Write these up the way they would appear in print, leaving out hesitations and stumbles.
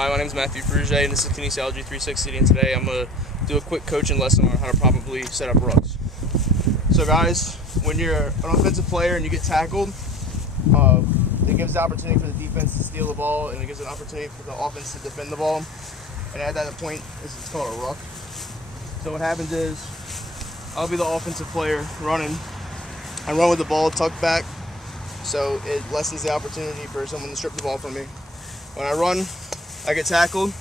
Hi, my name is Matthew Fruge, and this is Kinesiology 360, and today I'm going to do a quick coaching lesson on how to properly set up rucks. So guys, when you're an offensive player and you get tackled, it gives the opportunity for the defense to steal the ball, and it gives an opportunity for the offense to defend the ball. And at that point, it's called a ruck. So what happens is, I'll be the offensive player running. I run with the ball tucked back, so it lessens the opportunity for someone to strip the ball from me. When I run, I get tackled,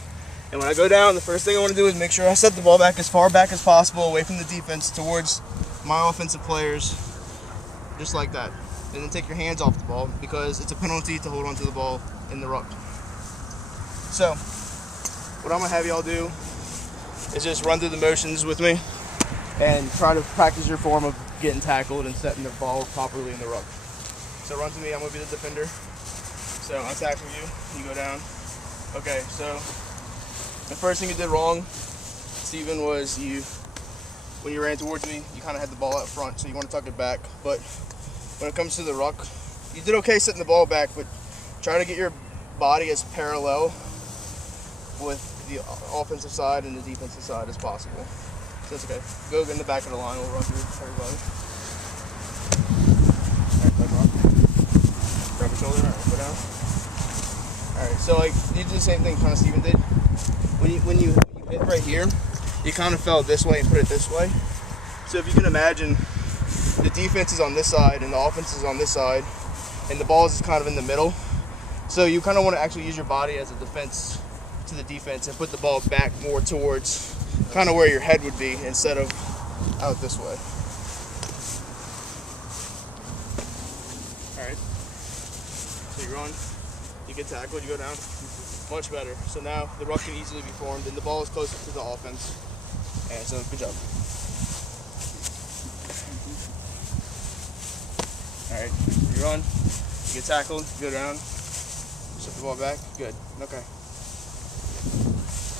and when I go down, the first thing I want to do is make sure I set the ball back as far back as possible away from the defense towards my offensive players, just like that. And then take your hands off the ball because it's a penalty to hold onto the ball in the ruck. So, what I'm going to have y'all do is just run through the motions with me and try to practice your form of getting tackled and setting the ball properly in the ruck. So run to me, I'm going to be the defender. So I'll tackle you, you go down. Okay, so the first thing you did wrong, Steven, was when you ran towards me, you kind of had the ball out front, so you want to tuck it back. But when it comes to the ruck, you did okay setting the ball back, but try to get your body as parallel with the offensive side and the defensive side as possible. So that's okay. Go in the back of the line, we'll run through everybody. Grab your shoulder, alright, go down. Alright, so like you do the same thing kind of Steven did. When you hit right here, you kind of fell this way and put it this way. So if you can imagine, the defense is on this side and the offense is on this side, and the ball is kind of in the middle. So you kind of want to actually use your body as a defense to the defense and put the ball back more towards kind of where your head would be instead of out this way. Alright, so you run, you get tackled, you go down, much better. So now the ruck can easily be formed and the ball is closer to the offense. And so good job. Alright, you run, you get tackled, you go down, set the ball back, good, okay.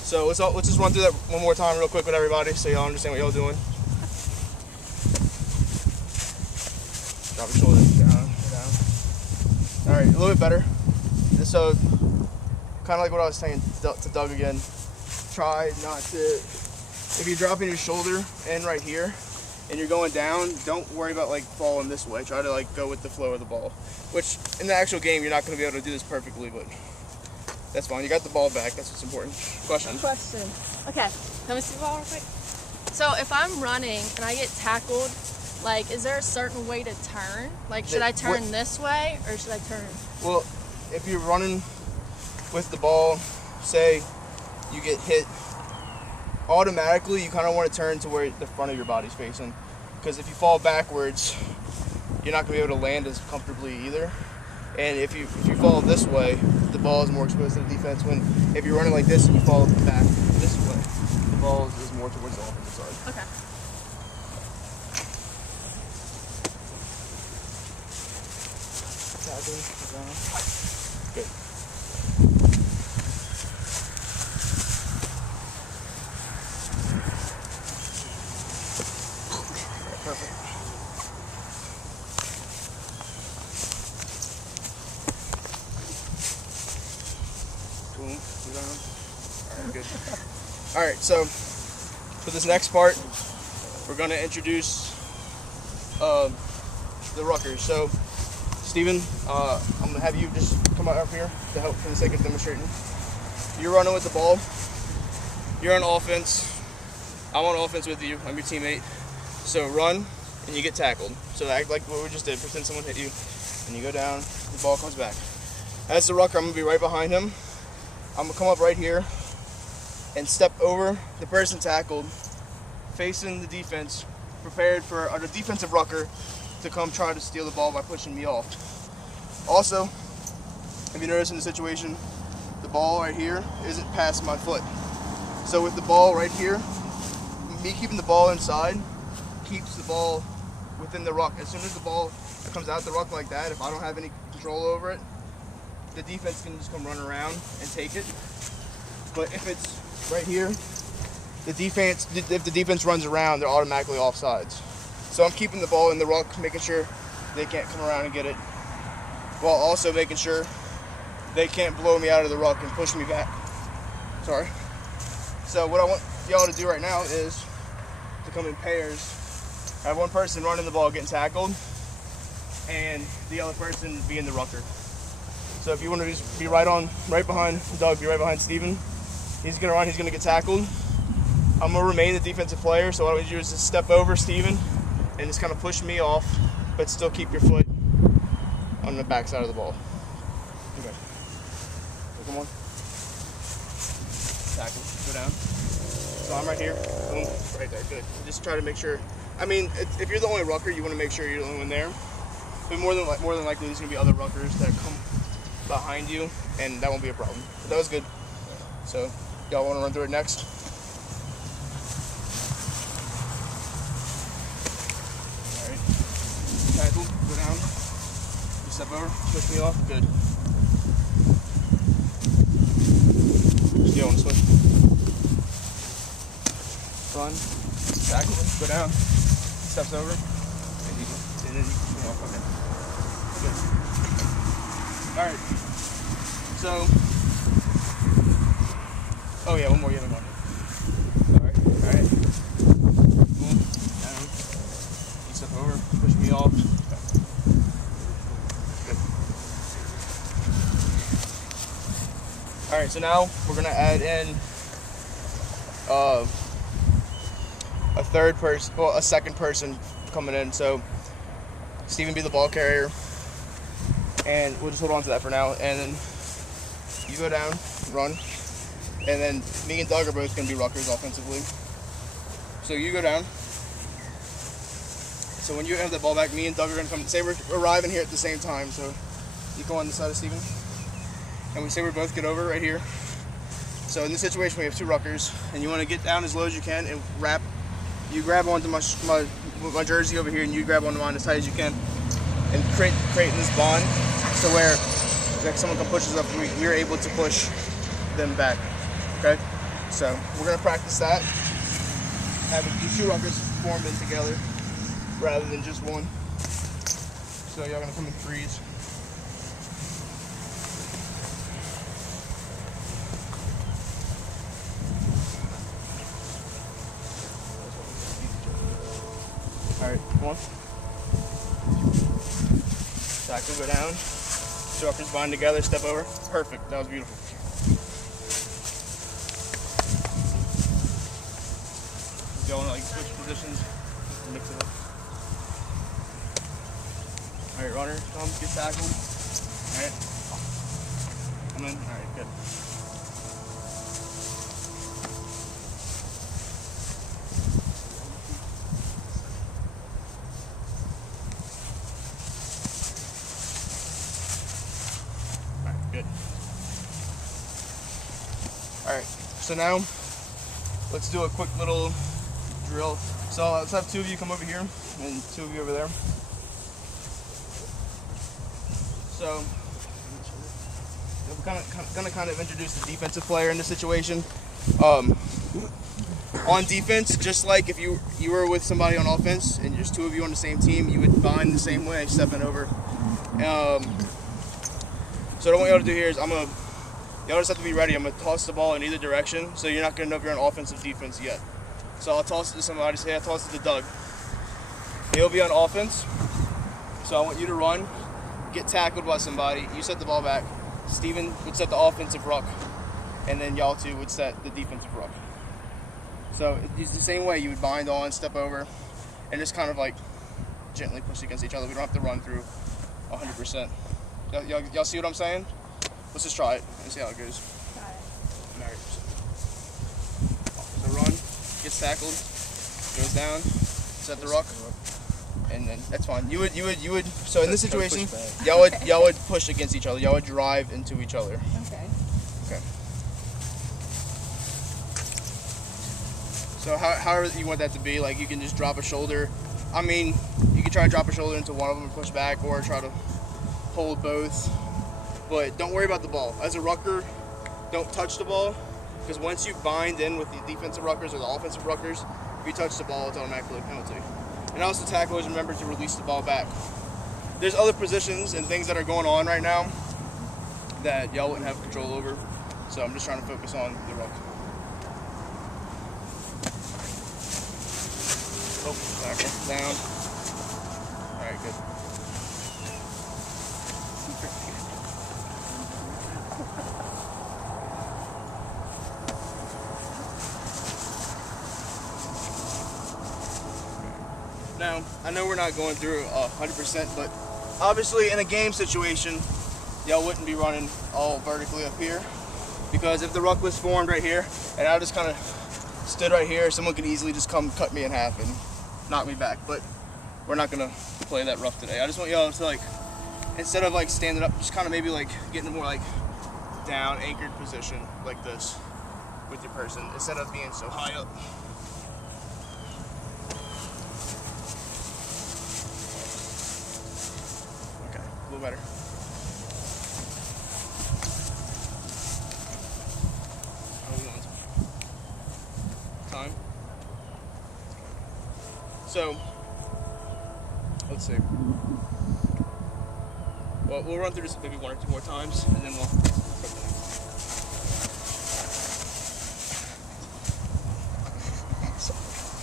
So let's just run through that one more time real quick with everybody so y'all understand what y'all doing. Drop your shoulders down, down. Alright, a little bit better. So, kind of like what I was saying to Doug again, try not to, if you're dropping your shoulder in right here and you're going down, don't worry about like falling this way. Try to like go with the flow of the ball. Which, in the actual game, you're not going to be able to do this perfectly, but that's fine. You got the ball back. That's what's important. Question. Okay, let me see the ball real quick. So if I'm running and I get tackled, like, is there a certain way to turn? Like, should I turn this way or should I turn? Well, if you're running with the ball, say you get hit, automatically you kind of want to turn to where the front of your body's facing. Because if you fall backwards, you're not going to be able to land as comfortably either. And if you fall this way, the ball is more exposed to the defense. When if you're running like this and you fall back this way, the ball is more towards the offensive side. Okay. Good. Perfect. Boom. Alright, good. Alright, so for this next part, we're going to introduce the ruckers. So, Steven, I'm going to have you just come out up here to help for the sake of demonstrating. You're running with the ball. You're on offense. I'm on offense with you. I'm your teammate. So run, and you get tackled. So act like what we just did. Pretend someone hit you, and you go down, the ball comes back. As the rucker, I'm going to be right behind him. I'm going to come up right here and step over the person tackled, facing the defense, prepared for the defensive rucker to come try to steal the ball by pushing me off. Also, if you notice in the situation, the ball right here isn't past my foot. So with the ball right here, me keeping the ball inside keeps the ball within the ruck. As soon as the ball comes out the ruck like that, if I don't have any control over it, the defense can just come run around and take it. But if it's right here, if the defense runs around, they're automatically offsides. So I'm keeping the ball in the ruck, making sure they can't come around and get it, while also making sure they can't blow me out of the ruck and push me back Sorry. So what I want y'all to do right now is to come in pairs. I have one person running the ball getting tackled, and the other person being the rucker. So if you want to just be right behind Doug, be right behind Steven. He's gonna run, he's gonna get tackled. I'm gonna remain the defensive player, so what I want you to do is just step over Steven and just kind of push me off, but still keep your foot on the back side of the ball. Okay. So come on. Tackle, go down. So I'm right here, boom, right there, good. Just try to make sure, I mean, if you're the only rucker, you want to make sure you're the only one there. But more than likely, there's gonna be other ruckers that come behind you, and that won't be a problem. But that was good. So, y'all want to run through it next? All right. Tackle, go down. You step over, push me off. Good. Just go on switch. Run. Tackle. Go down. Steps over. And then you push me off. Okay. Good. All right. So. Oh yeah, one more. You haven't gone yet. All right. Boom. Down. You step over. Push me off. Good. All right. So now we're gonna add in a second person coming in. So Steven be the ball carrier, and we'll just hold on to that for now. And then you go down, run, and then me and Doug are both going to be ruckers offensively. So you go down. So when you have the ball back, me and Doug are going to come. Say we're arriving here at the same time. So you go on the side of Steven, and we say we both get over right here. So in this situation, we have two ruckers, and you want to get down as low as you can and wrap. You grab onto my jersey over here, and you grab onto mine as tight as you can, and creating this bond, so where if someone can push us up, we're able to push them back. Okay, so we're gonna practice that. Having two ruckers formed in together rather than just one. So y'all gonna come in threes. All right, come on. Tackle, go down. Two ruckers bind together, step over. Perfect, that was beautiful. Go on, like switch positions, mix it up. All right, runner, come, get tackled. All right, come in. All right, good. Good. All right, so now let's do a quick little drill. So let's have two of you come over here and two of you over there. So I'm gonna introduce the defensive player in this situation. On defense, just like if you were with somebody on offense and there's two of you on the same team, you would bind the same way, stepping over. So what I want y'all to do here is y'all just have to be ready. I'm gonna toss the ball in either direction, so you're not gonna know if you're on offensive defense yet. So I'll toss it to somebody, say I toss it to Doug. He'll be on offense. So I want you to run, get tackled by somebody, you set the ball back. Steven would set the offensive ruck, and then y'all two would set the defensive ruck. So it's the same way, you would bind on, step over, and just kind of like gently push against each other. We don't have to run through 100%. Y'all see what I'm saying? Let's just try it and see how it goes. Got it. All right. So run, gets tackled, goes down, set the ruck, and then that's fine. You would. So in this situation, y'all would push against each other. Y'all would drive into each other. Okay. Okay. So however you want that to be, like you can just drop a shoulder. I mean, you can try to drop a shoulder into one of them and push back, or try to hold both, but don't worry about the ball. As a rucker, don't touch the ball, because once you bind in with the defensive ruckers or the offensive ruckers, if you touch the ball, it's automatically a penalty. And also tacklers, remember to release the ball back. There's other positions and things that are going on right now that y'all wouldn't have control over. So I'm just trying to focus on the ruck. Oh, tackle, down. All right, good. Now, I know we're not going through 100%, but obviously in a game situation, y'all wouldn't be running all vertically up here, because if the ruck was formed right here and I just kind of stood right here, someone could easily just come cut me in half and knock me back. But we're not gonna play that rough today. I just want y'all to, like, instead of like standing up, just kind of maybe like getting a more like down anchored position like this with your person instead of being so high up. Okay, a little better. How are we on time? So, let's see. Well, we'll run through this maybe 1 or 2 more times, and then we'll.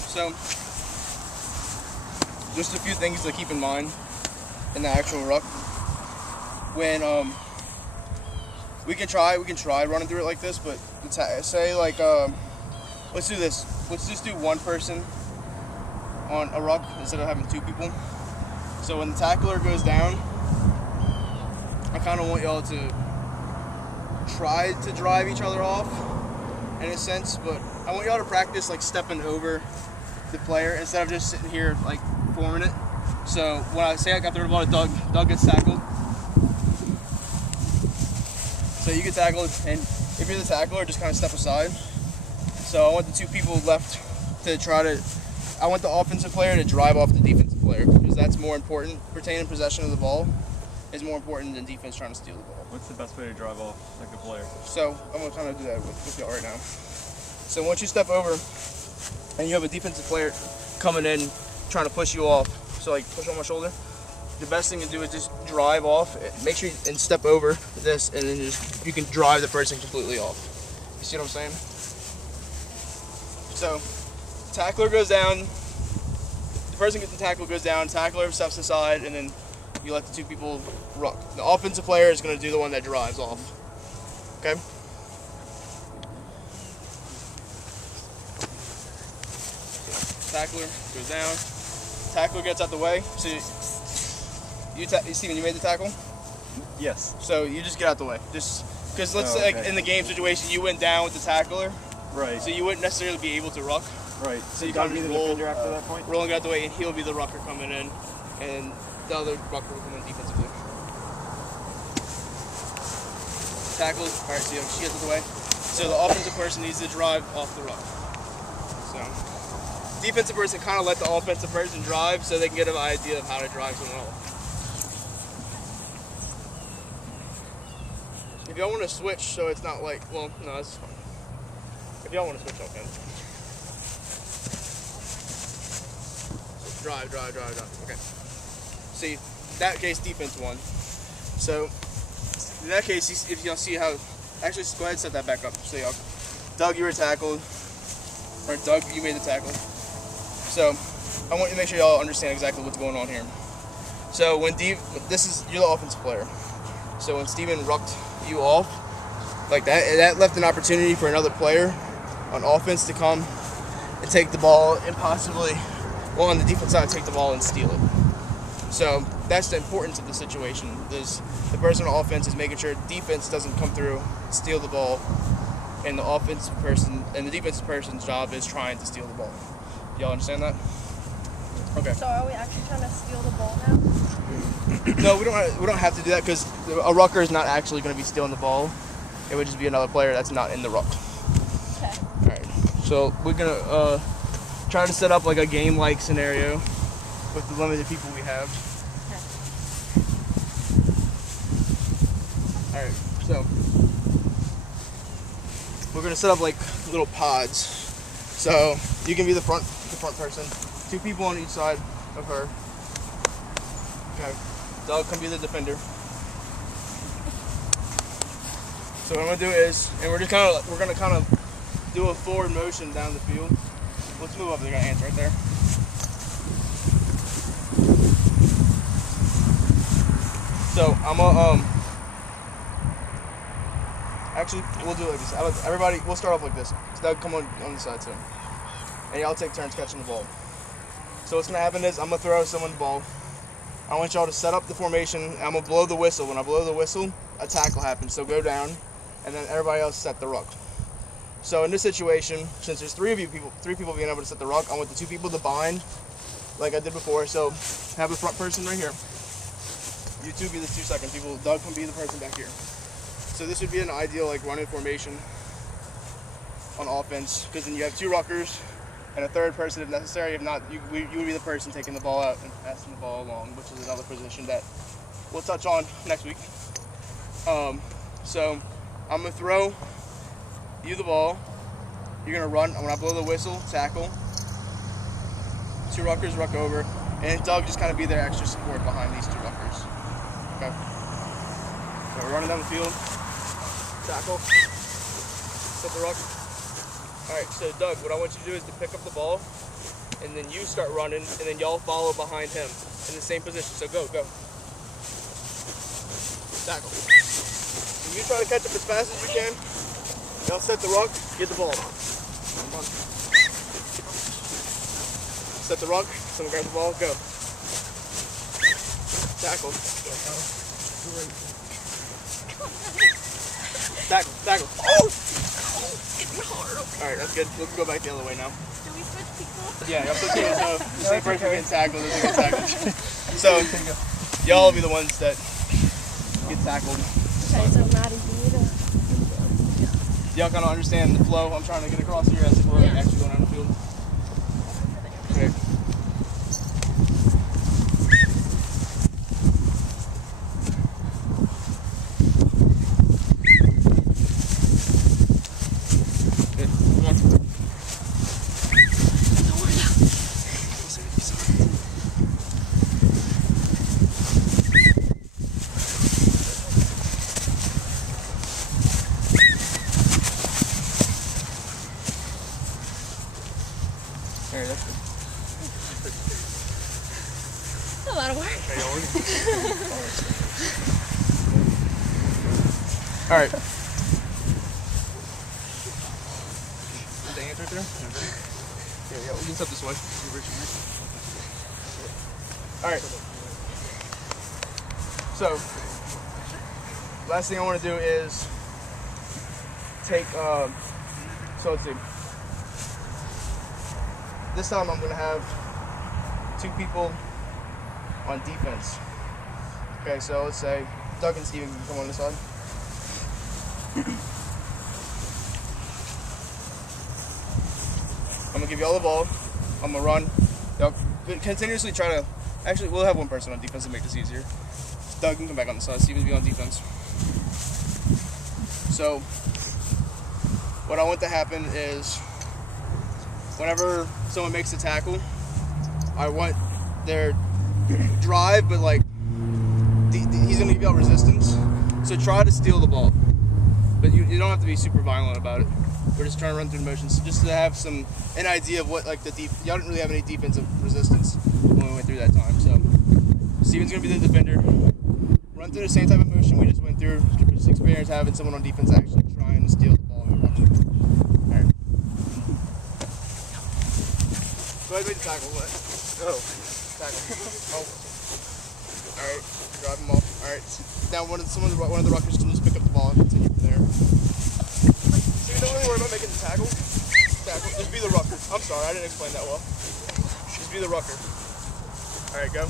So, just a few things to keep in mind in the actual ruck. When we can try running through it like this, but say like let's do this. Let's just do one person on a ruck instead of having 2 people. So when the tackler goes down, I kind of want y'all to try to drive each other off in a sense, but I want y'all to practice like stepping over the player instead of just sitting here like forming it. So when I say I got the ball to Doug gets tackled. So you get tackled, and if you're the tackler, just kind of step aside. So I want the 2 people left to I want the offensive player to drive off the defensive player, because that's more important. Retaining possession of the ball is more important than defense trying to steal the ball. What's the best way to drive off like a player? So I'm going to kind of do that with y'all right now. So once you step over and you have a defensive player coming in trying to push you off, so like push on my shoulder, the best thing to do is just drive off, make sure and step over this, and then you can drive the person completely off. You see what I'm saying? So tackler goes down, the person gets the tackle goes down, tackler steps aside, and then you let the 2 people ruck. The offensive player is going to do the one that drives off. Okay? Tackler goes down. Tackler gets out the way. So Steven, you made the tackle? Yes. So you just get out the way. Just because let's say like in the game situation you went down with the tackler. Right. So you wouldn't necessarily be able to ruck. Right. So you kind of just roll after that point? Rolling out the way, and he'll be the rucker coming in, and the other rucker will come in defensively. Tackle. All right. So she gets out the way. So the offensive person needs to drive off the ruck. So defensive person kind of let the offensive person drive so they can get an idea of how to drive someone else. If y'all want to switch, so it's not like, well, no, that's fine. If y'all want to switch, y'all can. So drive. Okay. See, that case, defense won. So in that case, if y'all see how, actually, go ahead and set that back up. So y'all, Doug, you were tackled, or Doug, you made the tackle. So I want you to make sure y'all understand exactly what's going on here. So when you're the offensive player. So when Steven rucked you off like that left an opportunity for another player on offense to come and take the ball and possibly, well, on the defense side, take the ball and steal it. So that's the importance of the situation. Is the person on offense is making sure defense doesn't come through, steal the ball, and the offensive person and the defensive person's job is trying to steal the ball. Y'all understand that? Okay. So are we actually trying to steal the ball now? No, we don't have to do that, because a rucker is not actually going to be stealing the ball. It would just be another player that's not in the ruck. Okay. All right. So we're gonna try to set up like a game-like scenario with the limited people we have. Okay. All right. So we're gonna set up like little pods. So you can be the front person. 2 people on each side of her. Okay. Doug can be the defender. So what I'm gonna do is, and we're gonna kind of do a forward motion down the field. Let's move up. They're gonna ants right there. So I'm gonna actually we'll do it like this. Everybody, we'll start off like this. So Doug, come on the side too, and y'all take turns catching the ball. So what's gonna happen is I'm gonna throw someone the ball. I want y'all to set up the formation. I'm gonna blow the whistle. When I blow the whistle, a tackle happens. So go down, and then everybody else set the ruck. So in this situation, since there's three people being able to set the ruck, I want the 2 people to bind, like I did before. So have the front person right here. You 2 be the 2 second people. Doug can be the person back here. So this would be an ideal like running formation on offense, because then you have 2 ruckers and a 3rd person if necessary. If not, you would be the person taking the ball out and passing the ball along, which is another position that we'll touch on next week. So I'm gonna throw you the ball. You're gonna run. When I blow the whistle, tackle. 2 ruckers ruck over, and Doug just kind of be their extra support behind these 2 ruckers. Okay. So we're running down the field. Tackle. Set the ruck. All right. So Doug, what I want you to do is to pick up the ball, and then you start running, and then y'all follow behind him in the same position. So go. Tackle. And you try to catch up as fast as you can. Y'all set the ruck, get the ball. Come on. Set the ruck, someone grab the ball, go. Tackle. Tackle. Oh! Alright, that's good. Let's go back the other way now. Do we switch people? Yeah, y'all switch people, so the same person getting tackled doesn't get tackled. So, y'all will be the ones that get tackled. Okay, so Maddie, you need to... Y'all kind of understand the flow I'm trying to get across here as we're actually going on the field. Okay. A lot of work. All right. The ants right there? Yeah, we can step this way. All right. So, last thing I want to do is take, so let's see. This time I'm going to have 2 people on defense. Okay, so let's say Doug and Steven can come on this side. I'm gonna give y'all the ball. I'm gonna run. Y'all continuously try to. Actually, we'll have one person on defense to make this easier. Doug can come back on the side. Steven be on defense. So, what I want to happen is, whenever someone makes a tackle, I want their drive, but like he's gonna give y'all resistance. So try to steal the ball, but you don't have to be super violent about it. We're just trying to run through the motions, just to have an idea of what like y'all didn't really have any defensive resistance when we went through that time. So Steven's gonna be the defender. Run through the same type of motion we just went through. Just experience having someone on defense actually trying to steal the ball. All right. Go ahead and make the tackle. Oh. Tackle. Oh. Alright. Drive him off. Alright. Now one of the ruckers can just pick up the ball and continue from there. So you don't really worry about making the tackle. Just be the rucker. I'm sorry, I didn't explain that well. Just be the rucker. Alright, go.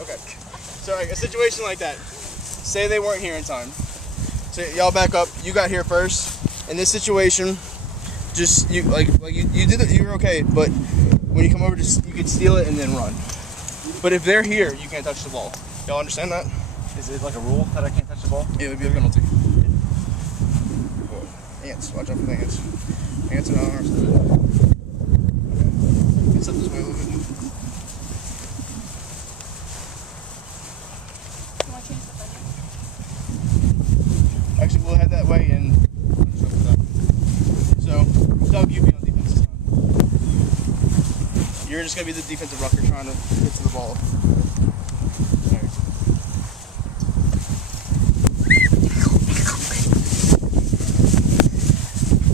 Okay. So a situation like that. Say they weren't here in time. So y'all back up. You got here first. In this situation, just you did it. You were okay, but when you come over, just you could steal it and then run. But if they're here, you can't touch the ball. Y'all understand that? Is it like a rule that I can't touch the ball? It would be a penalty. Ants. Watch out for the ants. Ants are on our side. Okay. Let's up this way a little bit. Actually, we'll head that way and finish up with that. So, Doug, you be on defense this time. You're just gonna be the defensive rucker trying to get to the ball. Alright.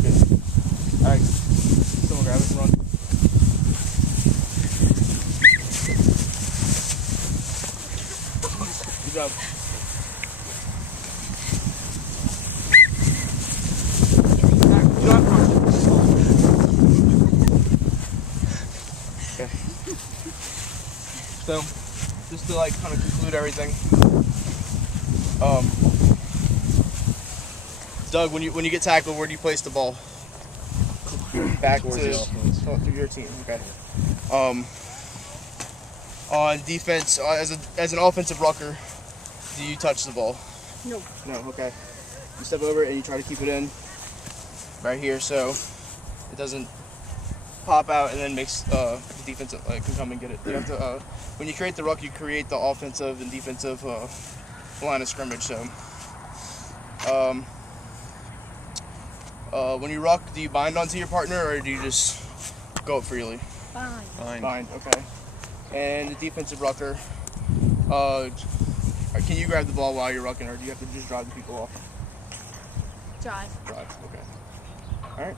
Good. Alright. Someone grab it and run. Good job. You don't have to run. Okay. So, just to like kind of conclude everything. Doug, when you get tackled, where do you place the ball? Back Towards to the offense. to your team. Okay. On defense, as an offensive rucker, do you touch the ball? No. No. Okay. You step over and you try to keep it in right here, so it doesn't pop out and then makes the defense can come and get it. You have to when you create the ruck, you create the offensive and defensive line of scrimmage. So when you ruck, do you bind onto your partner or do you just go up freely? Fine. Fine. Bind. Okay. And the defensive rucker, can you grab the ball while you're rucking, or do you have to just drive the people off? Drive. Drive. Okay. All right.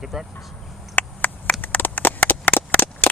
Good practice.